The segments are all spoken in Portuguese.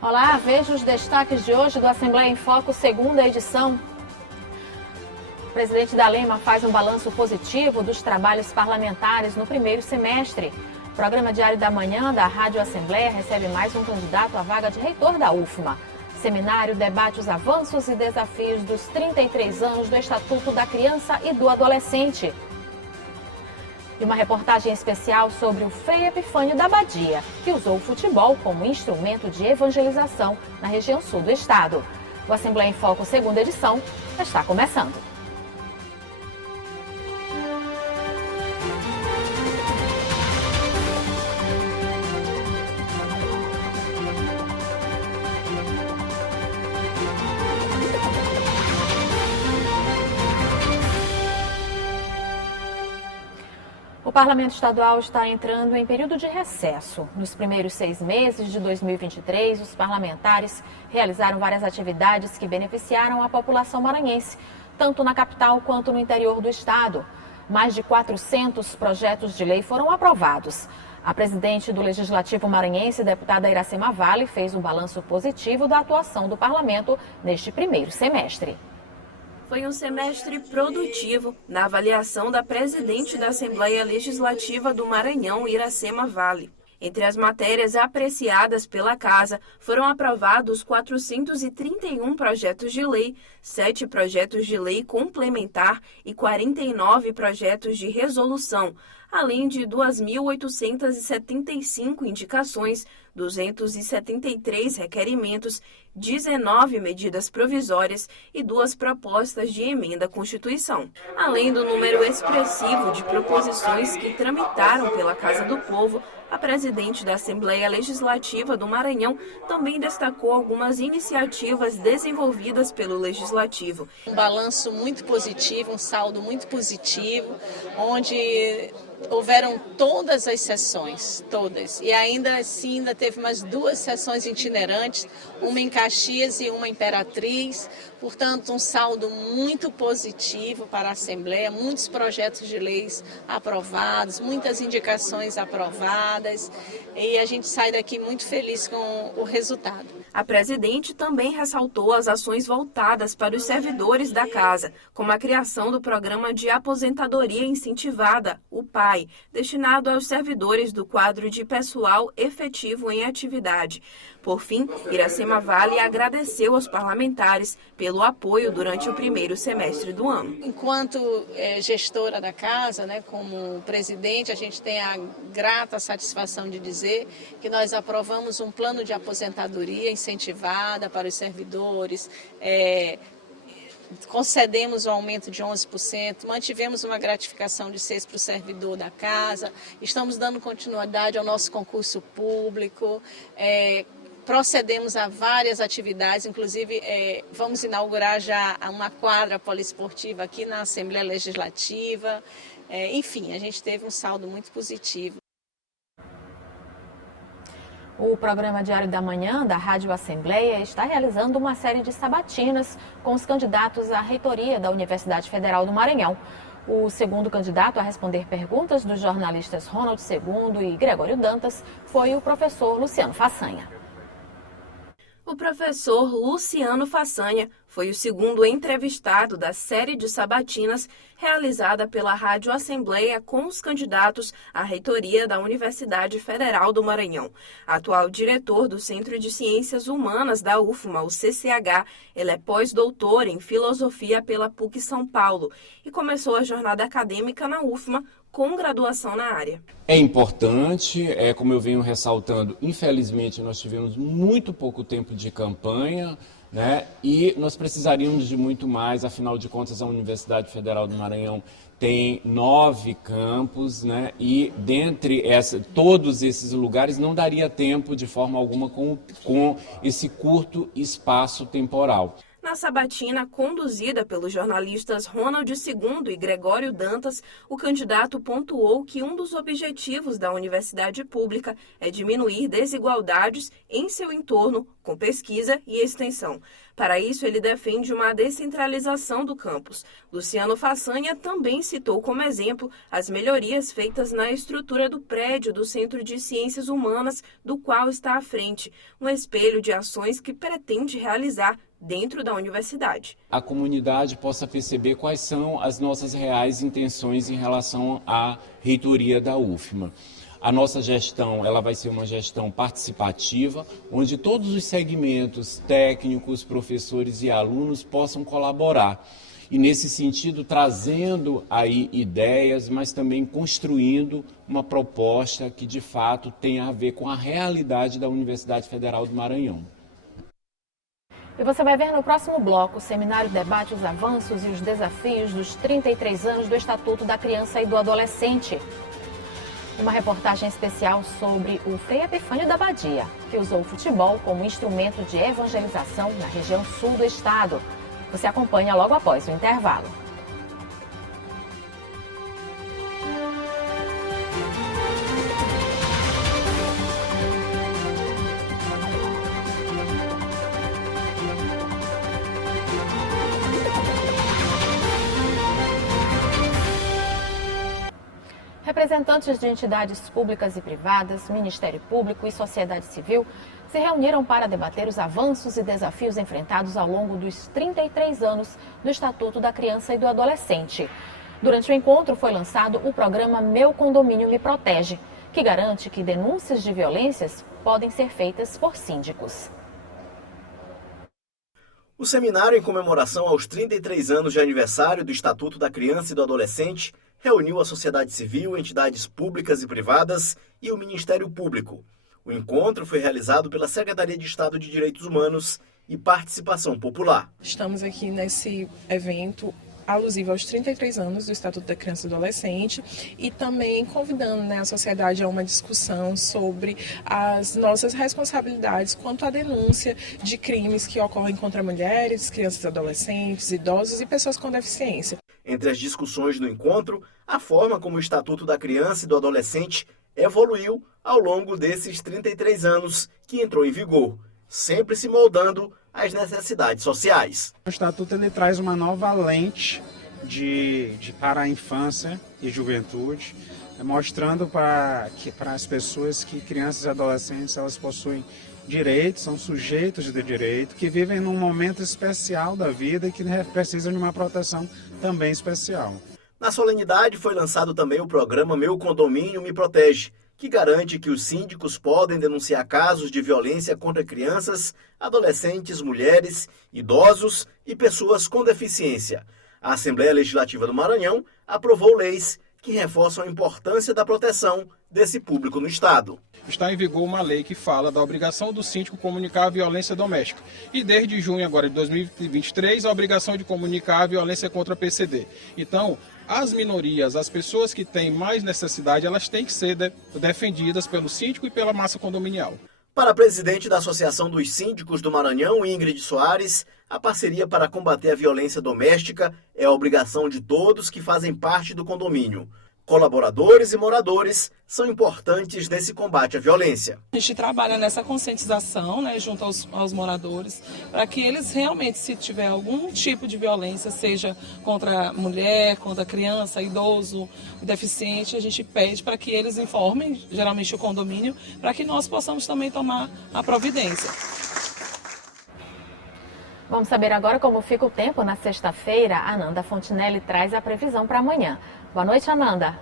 Olá, veja os destaques de hoje do Assembleia em Foco, segunda edição. O presidente da Lema faz um balanço positivo dos trabalhos parlamentares no primeiro semestre. O programa Diário da Manhã da Rádio Assembleia recebe mais um candidato à vaga de reitor da UFMA. Seminário debate os avanços e desafios dos 33 anos do Estatuto da Criança e do Adolescente. E uma reportagem especial sobre o Frei Epifânio da Badia, que usou o futebol como instrumento de evangelização na região sul do estado. O Assembleia em Foco, segunda edição, está começando. O Parlamento Estadual está entrando em período de recesso. Nos primeiros 6 meses de 2023, os parlamentares realizaram várias atividades que beneficiaram a população maranhense, tanto na capital quanto no interior do estado. Mais de 400 projetos de lei foram aprovados. A presidente do Legislativo maranhense, deputada Iracema Vale, fez um balanço positivo da atuação do parlamento neste primeiro semestre. Foi um semestre produtivo na avaliação da presidente da Assembleia Legislativa do Maranhão, Iracema Vale. Entre as matérias apreciadas pela Casa, foram aprovados 431 projetos de lei, 7 projetos de lei complementar e 49 projetos de resolução, além de 2.875 indicações, 273 requerimentos, 19 medidas provisórias e 2 propostas de emenda à Constituição. Além do número expressivo de proposições que tramitaram pela Casa do Povo, a presidente da Assembleia Legislativa do Maranhão também destacou algumas iniciativas desenvolvidas pelo Legislativo. Um balanço muito positivo, um saldo muito positivo, onde houveram todas as sessões, todas. E ainda assim, ainda teve mais 2 sessões itinerantes, uma em Caxias e uma em Imperatriz. Portanto, um saldo muito positivo para a Assembleia, muitos projetos de leis aprovados, muitas indicações aprovadas. E a gente sai daqui muito feliz com o resultado. A presidente também ressaltou as ações voltadas para os servidores da Casa, como a criação do Programa de Aposentadoria Incentivada, o PAI, destinado aos servidores do quadro de pessoal efetivo em atividade. Por fim, Iracema Vale agradeceu aos parlamentares pelo apoio durante o primeiro semestre do ano. Enquanto gestora da Casa, como presidente, a gente tem a grata satisfação de dizer que nós aprovamos um plano de aposentadoria incentivada para os servidores, concedemos um aumento de 11%, mantivemos uma gratificação de 6% para o servidor da Casa, estamos dando continuidade ao nosso concurso público, procedemos a várias atividades, inclusive vamos inaugurar já uma quadra poliesportiva aqui na Assembleia Legislativa. Enfim, a gente teve um saldo muito positivo. O programa Diário da Manhã da Rádio Assembleia está realizando uma série de sabatinas com os candidatos à reitoria da Universidade Federal do Maranhão. O segundo candidato a responder perguntas dos jornalistas Ronald II e Gregório Dantas foi o professor Luciano Façanha. O professor Luciano Façanha foi o segundo entrevistado da série de sabatinas realizada pela Rádio Assembleia com os candidatos à reitoria da Universidade Federal do Maranhão. Atual diretor do Centro de Ciências Humanas da UFMA, o CCH, ele é pós-doutor em Filosofia pela PUC São Paulo e começou a jornada acadêmica na UFMA com graduação na área. É importante, como eu venho ressaltando, infelizmente nós tivemos muito pouco tempo de campanha, e nós precisaríamos de muito mais, afinal de contas a Universidade Federal do Maranhão tem 9 campos, e dentre todos esses lugares não daria tempo de forma alguma com esse curto espaço temporal. Na sabatina, conduzida pelos jornalistas Ronald II e Gregório Dantas, o candidato pontuou que um dos objetivos da universidade pública é diminuir desigualdades em seu entorno, com pesquisa e extensão. Para isso, ele defende uma descentralização do campus. Luciano Façanha também citou como exemplo as melhorias feitas na estrutura do prédio do Centro de Ciências Humanas, do qual está à frente, um espelho de ações que pretende realizar dentro da universidade. A comunidade possa perceber quais são as nossas reais intenções em relação à reitoria da UFMA. A nossa gestão, ela vai ser uma gestão participativa, onde todos os segmentos técnicos, professores e alunos possam colaborar. E nesse sentido, trazendo aí ideias, mas também construindo uma proposta que de fato tenha a ver com a realidade da Universidade Federal do Maranhão. E você vai ver no próximo bloco, o seminário debate os avanços e os desafios dos 33 anos do Estatuto da Criança e do Adolescente. Uma reportagem especial sobre o Frei Epifânio da Badia, que usou o futebol como instrumento de evangelização na região sul do estado. Você acompanha logo após o intervalo. Representantes de entidades públicas e privadas, Ministério Público e sociedade civil se reuniram para debater os avanços e desafios enfrentados ao longo dos 33 anos do Estatuto da Criança e do Adolescente. Durante o encontro foi lançado o programa Meu Condomínio Me Protege, que garante que denúncias de violências podem ser feitas por síndicos. O seminário em comemoração aos 33 anos de aniversário do Estatuto da Criança e do Adolescente reuniu a sociedade civil, entidades públicas e privadas e o Ministério Público. O encontro foi realizado pela Secretaria de Estado de Direitos Humanos e Participação Popular. Estamos aqui nesse evento alusivo aos 33 anos do Estatuto da Criança e do Adolescente e também convidando a sociedade a uma discussão sobre as nossas responsabilidades quanto à denúncia de crimes que ocorrem contra mulheres, crianças e adolescentes, idosos e pessoas com deficiência. Entre as discussões do encontro, a forma como o Estatuto da Criança e do Adolescente evoluiu ao longo desses 33 anos que entrou em vigor, sempre se moldando às necessidades sociais. O Estatuto ele traz uma nova lente para a infância e juventude, mostrando para as pessoas que crianças e adolescentes elas possuem direitos, são sujeitos de direito, que vivem num momento especial da vida e que precisam de uma proteção também especial. Na solenidade foi lançado também o programa Meu Condomínio Me Protege, que garante que os síndicos podem denunciar casos de violência contra crianças, adolescentes, mulheres, idosos e pessoas com deficiência. A Assembleia Legislativa do Maranhão aprovou leis que reforçam a importância da proteção desse público no Estado. Está em vigor uma lei que fala da obrigação do síndico comunicar a violência doméstica. E desde junho agora de 2023, a obrigação de comunicar a violência contra a PCD. Então, as minorias, as pessoas que têm mais necessidade, elas têm que ser defendidas pelo síndico e pela massa condominial. Para a presidente da Associação dos Síndicos do Maranhão, Ingrid Soares, a parceria para combater a violência doméstica é a obrigação de todos que fazem parte do condomínio. Colaboradores e moradores são importantes nesse combate à violência. A gente trabalha nessa conscientização, junto aos moradores, para que eles realmente, se tiver algum tipo de violência, seja contra a mulher, contra a criança, idoso, deficiente, a gente pede para que eles informem, geralmente o condomínio, para que nós possamos também tomar a providência. Vamos saber agora como fica o tempo na sexta-feira. A Ananda Fontinelli traz a previsão para amanhã. Boa noite, Ananda.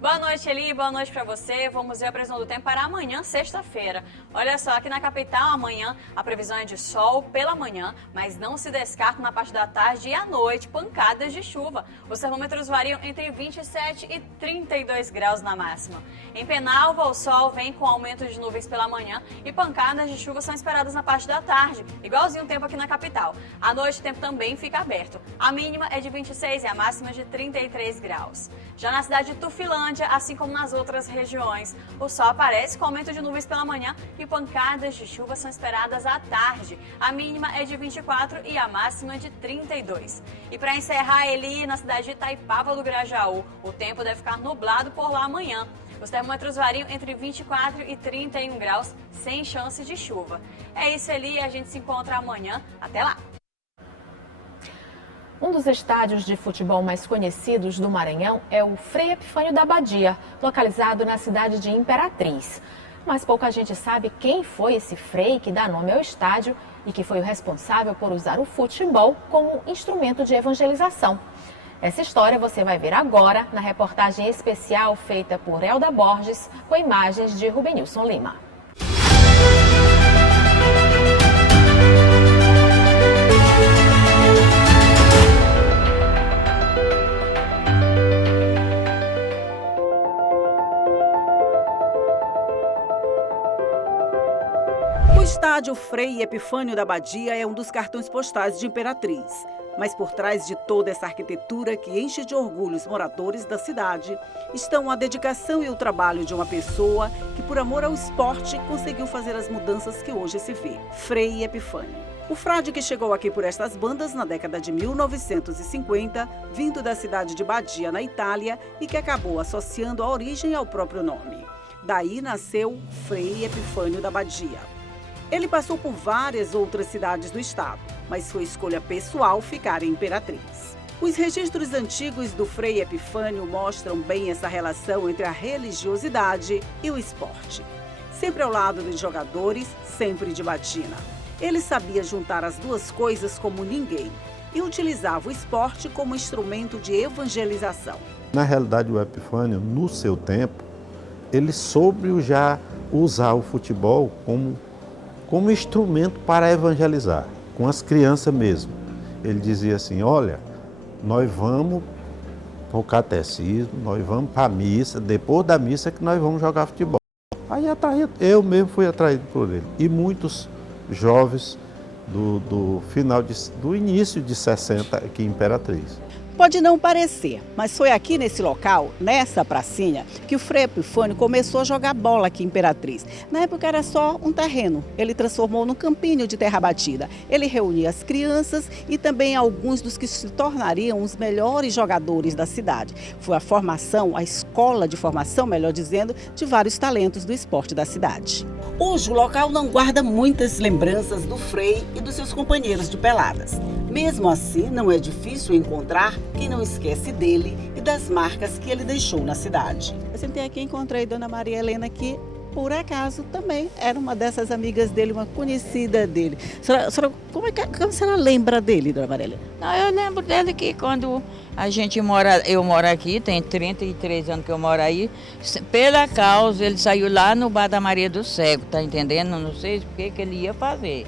Boa noite, Eli. Boa noite para você. Vamos ver a previsão do tempo para amanhã, sexta-feira. Olha só, aqui na capital, amanhã, a previsão é de sol pela manhã, mas não se descarta na parte da tarde e à noite, pancadas de chuva. Os termômetros variam entre 27 e 32 graus na máxima. Em Penalva, o sol vem com aumento de nuvens pela manhã e pancadas de chuva são esperadas na parte da tarde, igualzinho o tempo aqui na capital. À noite, o tempo também fica aberto. A mínima é de 26 e a máxima de 33 graus. Já na cidade de Tufilândia, a assim como nas outras regiões. O sol aparece com aumento de nuvens pela manhã e pancadas de chuva são esperadas à tarde. A mínima é de 24 e a máxima de 32. E para encerrar, Eli, na cidade de Itaipava do Grajaú, o tempo deve ficar nublado por lá amanhã. Os termômetros variam entre 24 e 31 graus, sem chance de chuva. É isso, Eli, a gente se encontra amanhã. Até lá! Um dos estádios de futebol mais conhecidos do Maranhão é o Frei Epifânio da Badia, localizado na cidade de Imperatriz. Mas pouca gente sabe quem foi esse frei que dá nome ao estádio e que foi o responsável por usar o futebol como instrumento de evangelização. Essa história você vai ver agora na reportagem especial feita por Elda Borges, com imagens de Rubenilson Lima. O estádio Frei Epifânio da Badia é um dos cartões postais de Imperatriz. Mas por trás de toda essa arquitetura que enche de orgulho os moradores da cidade, estão a dedicação e o trabalho de uma pessoa que, por amor ao esporte, conseguiu fazer as mudanças que hoje se vê. Frei Epifânio. O frade que chegou aqui por estas bandas na década de 1950, vindo da cidade de Badia, na Itália, e que acabou associando a origem ao próprio nome. Daí nasceu Frei Epifânio da Badia. Ele passou por várias outras cidades do estado, mas sua escolha pessoal ficar em Imperatriz. Os registros antigos do Frei Epifânio mostram bem essa relação entre a religiosidade e o esporte. Sempre ao lado dos jogadores, sempre de batina. Ele sabia juntar as duas coisas como ninguém e utilizava o esporte como instrumento de evangelização. Na realidade, o Epifânio, no seu tempo, ele soube já usar o futebol como instrumento para evangelizar, com as crianças mesmo. Ele dizia assim, olha, nós vamos para o catecismo, nós vamos para a missa, depois da missa é que nós vamos jogar futebol. Aí eu mesmo fui atraído por ele. E muitos jovens do início de 60 aqui em Imperatriz. Pode não parecer, mas foi aqui nesse local, nessa pracinha, que o Frei Epifânio começou a jogar bola aqui em Imperatriz. Na época era só um terreno, ele transformou num campinho de terra batida. Ele reunia as crianças e também alguns dos que se tornariam os melhores jogadores da cidade. Foi a formação, a escola de formação, melhor dizendo, de vários talentos do esporte da cidade. Hoje o local não guarda muitas lembranças do Frei e dos seus companheiros de peladas. Mesmo assim, não é difícil encontrar quem não esquece dele e das marcas que ele deixou na cidade. Eu sentei aqui e encontrei Dona Maria Helena, que por acaso também era uma dessas amigas dele, uma conhecida dele. Como a senhora lembra dele, Dona Maria Helena? Não, eu lembro dele que quando a gente eu moro aqui, tem 33 anos que eu moro aí, pela causa ele saiu lá no bar da Maria do Cego, tá entendendo? Não sei o que ele ia fazer.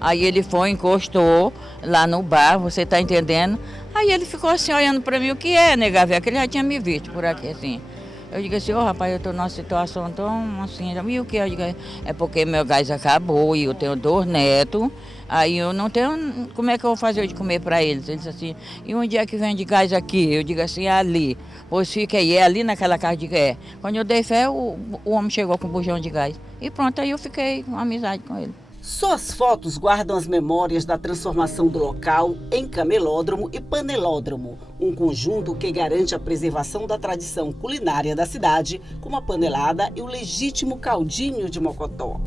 Aí ele foi, encostou lá no bar, você tá entendendo? Aí ele ficou assim olhando para mim, o que é, nega velha? Que ele já tinha me visto por aqui assim. Eu digo assim, rapaz, eu tô numa situação tão assim, e o que? Eu digo, é porque meu gás acabou e eu tenho 2 netos, aí eu não tenho, como é que eu vou fazer de comer para eles? Ele disse assim, e onde é que vende gás aqui? Eu digo assim, ali. Pois fica aí, é ali naquela casa de gás. Quando eu dei fé, o homem chegou com um bujão de gás. E pronto, aí eu fiquei com amizade com ele. Só as fotos guardam as memórias da transformação do local em camelódromo e panelódromo, um conjunto que garante a preservação da tradição culinária da cidade, como a panelada e o legítimo caldinho de mocotó.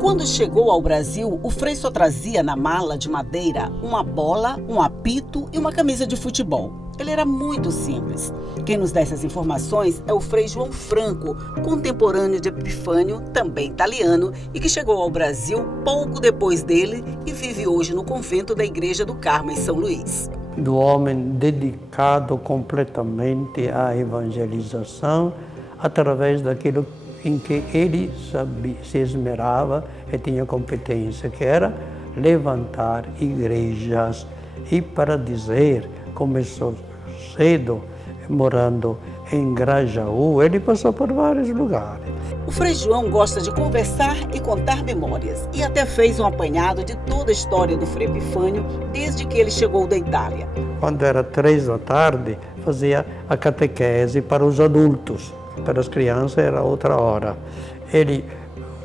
Quando chegou ao Brasil, o Frei só trazia na mala de madeira uma bola, um apito e uma camisa de futebol. Ele era muito simples. Quem nos dá essas informações é o Frei João Franco, contemporâneo de Epifânio, também italiano, e que chegou ao Brasil pouco depois dele e vive hoje no convento da Igreja do Carmo, em São Luís. Do homem dedicado completamente à evangelização, através daquilo em que ele se esmerava e tinha competência, que era levantar igrejas. E para dizer, começou cedo, morando em Grajaú, ele passou por vários lugares. O Frei João gosta de conversar e contar memórias e até fez um apanhado de toda a história do Frei Epifânio desde que ele chegou da Itália. Quando era 3 da tarde, fazia a catequese para os adultos. Para as crianças era outra hora. Ele,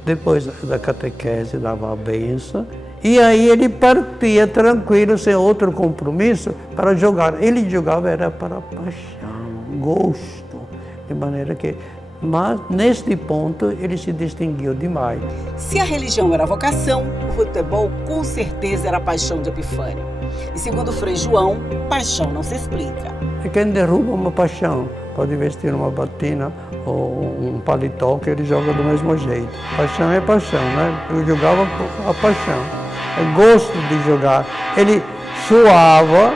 depois da catequese, dava a bênção e aí ele partia tranquilo, sem outro compromisso, para jogar. Ele jogava era para paixão, gosto, de maneira que... Mas, neste ponto, ele se distinguiu demais. Se a religião era vocação, o futebol com certeza era a paixão de Epifânio. E segundo o Frei João, paixão não se explica. E quem derruba uma paixão pode vestir uma batina ou um paletó que ele joga do mesmo jeito. Paixão é paixão, né? Eu jogava a paixão. Eu gosto de jogar. Ele suava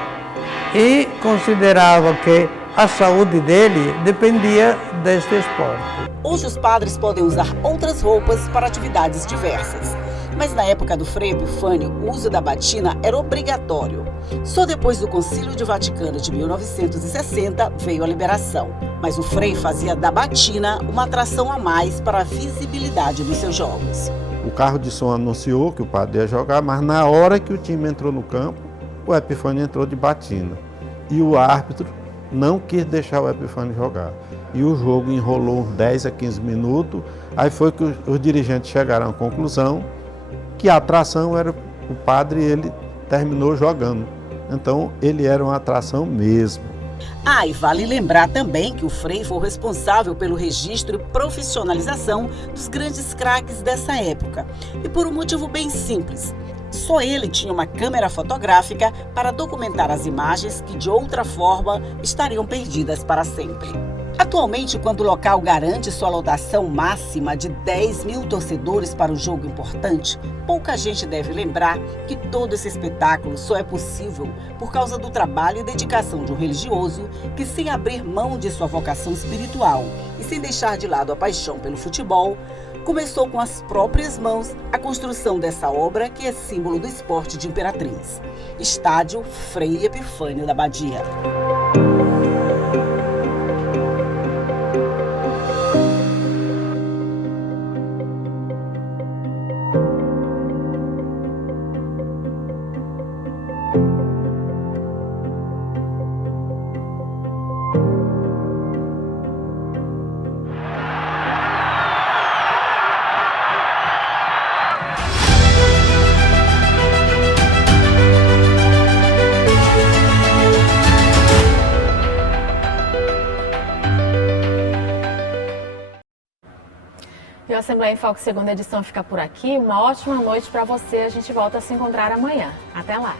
e considerava que a saúde dele dependia deste esporte. Hoje os padres podem usar outras roupas para atividades diversas. Mas na época do Frei Epifânio, o uso da batina era obrigatório. Só depois do Concílio de Vaticano de 1960 veio a liberação. Mas o Frei fazia da batina uma atração a mais para a visibilidade dos seus jogos. O carro de som anunciou que o padre ia jogar, mas na hora que o time entrou no campo, o Epifânio entrou de batina. E o árbitro não quis deixar o Epifânio jogar. E o jogo enrolou uns 10 a 15 minutos, aí foi que os dirigentes chegaram à conclusão que a atração era o padre e ele terminou jogando. Então ele era uma atração mesmo. Ah, e vale lembrar também que o Frei foi o responsável pelo registro e profissionalização dos grandes craques dessa época. E por um motivo bem simples. Só ele tinha uma câmera fotográfica para documentar as imagens que, de outra forma, estariam perdidas para sempre. Atualmente, quando o local garante sua lotação máxima de 10 mil torcedores para o jogo importante, pouca gente deve lembrar que todo esse espetáculo só é possível por causa do trabalho e dedicação de um religioso que, sem abrir mão de sua vocação espiritual e sem deixar de lado a paixão pelo futebol, começou com as próprias mãos a construção dessa obra que é símbolo do esporte de Imperatriz. Estádio Frei Epifânio da Badia. E o Assembleia em Foco, segunda edição, fica por aqui. Uma ótima noite para você. A gente volta a se encontrar amanhã. Até lá.